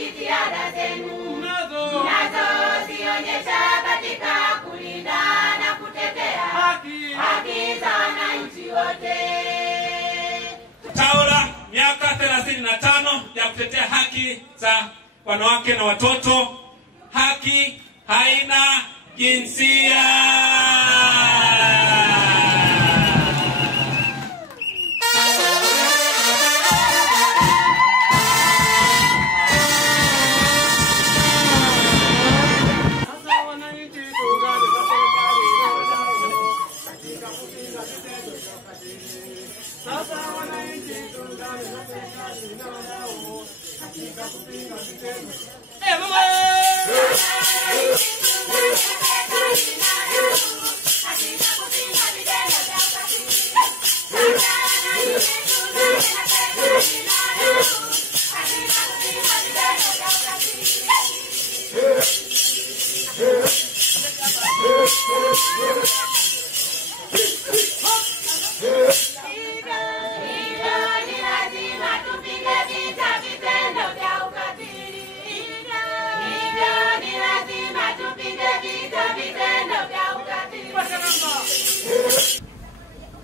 jitihada zenu nazo zionyesha katika kulinda na kutetea haki za wananchi wote. TAWLA miaka 35 ya kutetea haki za wanawake na watoto. Haki haina jinsia.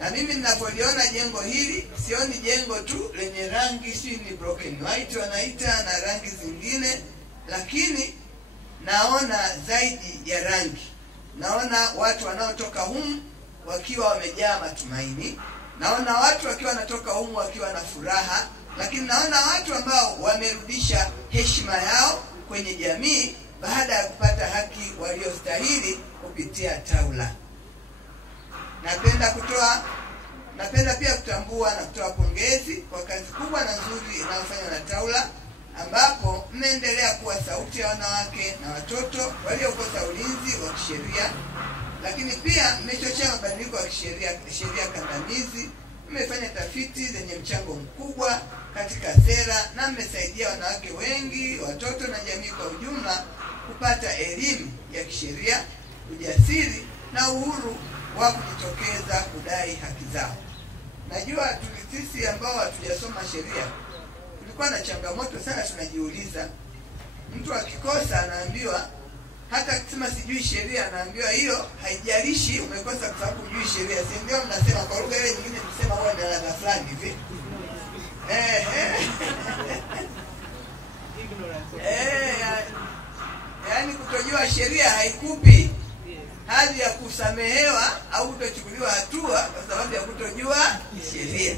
Na mimi ninapoliona jengo hili, sioni jengo tu lenye rangi ni broken white wanaita na rangi zingine, lakini naona zaidi ya rangi. Naona watu wanaotoka humu wakiwa wamejaa matumaini. Naona watu wakiwa wanatoka humu wakiwa na furaha, lakini naona watu ambao wamerudisha heshima yao kwenye jamii baada ya kupata haki waliostahili kupitia TAWLA. Napenda pia kutambua na kutoa pongezi kwa kazi kubwa na nzuri inayofanywa na TAWLA, ambapo mmeendelea kuwa sauti ya wanawake na watoto waliokosa ulinzi wa kisheria, lakini pia mmechochea mabadiliko ya sheria kandamizi. Mmefanya tafiti zenye mchango mkubwa katika sera na mmesaidia wanawake wengi, watoto na jamii kwa ujumla kupata elimu ya kisheria, ujasiri na uhuru wa kujitokeza kudai haki zao. Najua sisi ambao hatujasoma sheria tulikuwa na changamoto sana. Tunajiuliza, mtu akikosa anaambiwa, hata akisema sijui sheria anaambiwa hiyo haijalishi umekosa kwa sababu hujui sheria. Si ndio mnasema kwa lugha ile nyingine tunasema wewe ni ladha fulani hivi. Yaani kutojua sheria haikupi hali ya kusamehewa au kutochukuliwa hatua kwa sababu ya kutojua sheria.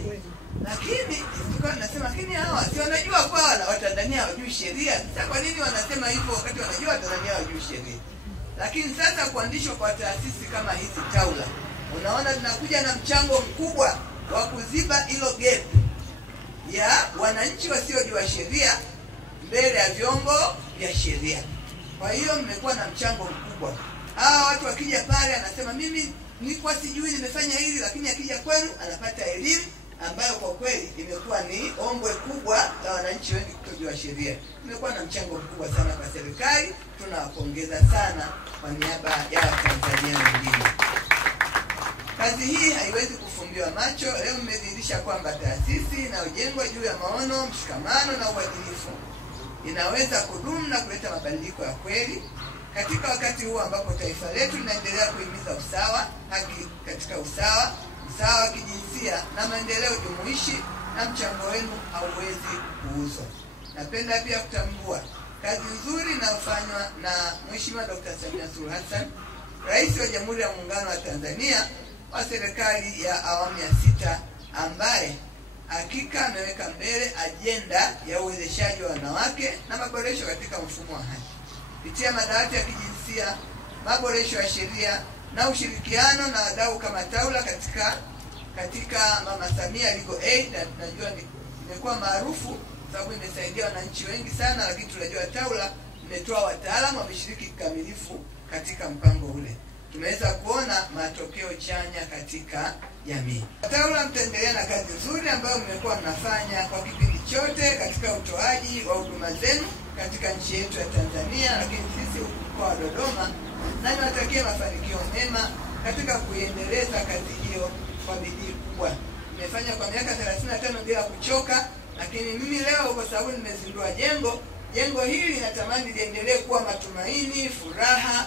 Lakini tulikuwa tunasema, lakini hawa si wanajua kwa Watanzania hawajui sheria. Sasa kwa nini wanasema hivyo wakati wanajua Watanzania hawajui sheria? Lakini sasa kuandishwa kwa taasisi kama hizi TAWLA, unaona tunakuja na mchango mkubwa wa kuziba hilo gap ya wananchi wasiojua sheria mbele ya vyombo vya sheria. Kwa hiyo mmekuwa na mchango mkubwa. Hawa watu wakija pale anasema mimi nilikuwa sijui nimefanya hili, lakini akija kwenu anapata elimu ambayo kwa kweli imekuwa ni ombwe kubwa la wananchi wengi kutojua sheria. Imekuwa na mchango mkubwa sana kwa serikali. Tunawapongeza sana kwa niaba ya Watanzania wengine. Kazi hii haiwezi kufumbiwa macho. Leo mmedhihirisha kwamba taasisi inayojengwa juu ya maono, mshikamano na uadilifu inaweza kudumu na kuleta mabadiliko ya kweli katika wakati huu ambapo taifa letu linaendelea kuhimiza usawa, haki katika usawa wa kijinsia na maendeleo jumuishi, na mchango wenu hauwezi kuuzwa. Napenda pia kutambua kazi nzuri inayofanywa na Mheshimiwa Dr. Samia Suluhu Hassan, Rais wa Jamhuri ya Muungano wa Tanzania, wa serikali ya awamu ya 6, ambaye hakika ameweka mbele ajenda ya uwezeshaji wa wanawake na maboresho katika mfumo wa haki kupitia madawati ya kijinsia, maboresho ya sheria na ushirikiano na wadau kama TAWLA katika Mama Samia Legal Aid. Najua imekuwa maarufu sababu imesaidia wananchi wengi sana, lakini tunajua TAWLA imetoa wataalamu wameshiriki kikamilifu katika mpango ule. Tumeweza kuona matokeo chanya katika jamii. TAWLA mtaendelea na kazi nzuri ambayo mmekuwa mnafanya kwa kipindi chote katika utoaji wa huduma zenu katika nchi yetu ya Tanzania, lakini sisi mkoa wa Dodoma, na niwatakie mafanikio mema katika kuendeleza kazi hiyo kwa bidii kubwa. Nimefanya kwa miaka 35 bila kuchoka, lakini mimi leo kwa sababu nimezindua jengo jengo hili natamani liendelee kuwa matumaini, furaha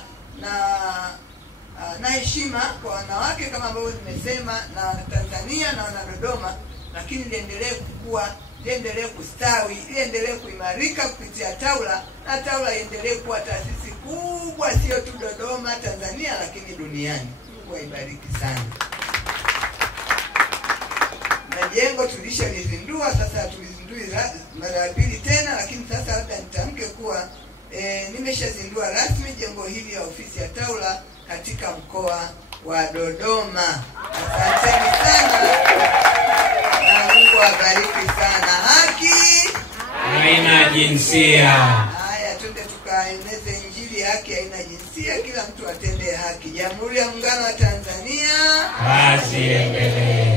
na heshima kwa wanawake kama ambavyo nimesema, na Tanzania na Wanadodoma, lakini liendelee kukua, liendelee kustawi, liendelee kuimarika kupitia TAWLA, na TAWLA iendelee kuwa taasisi kubwa sio tu Dodoma, Tanzania, lakini duniani. Mungu aibariki sana. Na jengo tulishalizindua, sasa tulizindui mara ya pili tena, lakini sasa labda nitamke kuwa nimeshazindua rasmi jengo hili ya ofisi ya TAWLA katika mkoa wa Dodoma. Asanteni sana na Mungu awabariki sana. Haki haina jinsia. Haya, twende tukaeneze injili. Haki haina jinsia, kila mtu atende haki. Jamhuri ya Muungano wa Tanzania, kazi iendelee.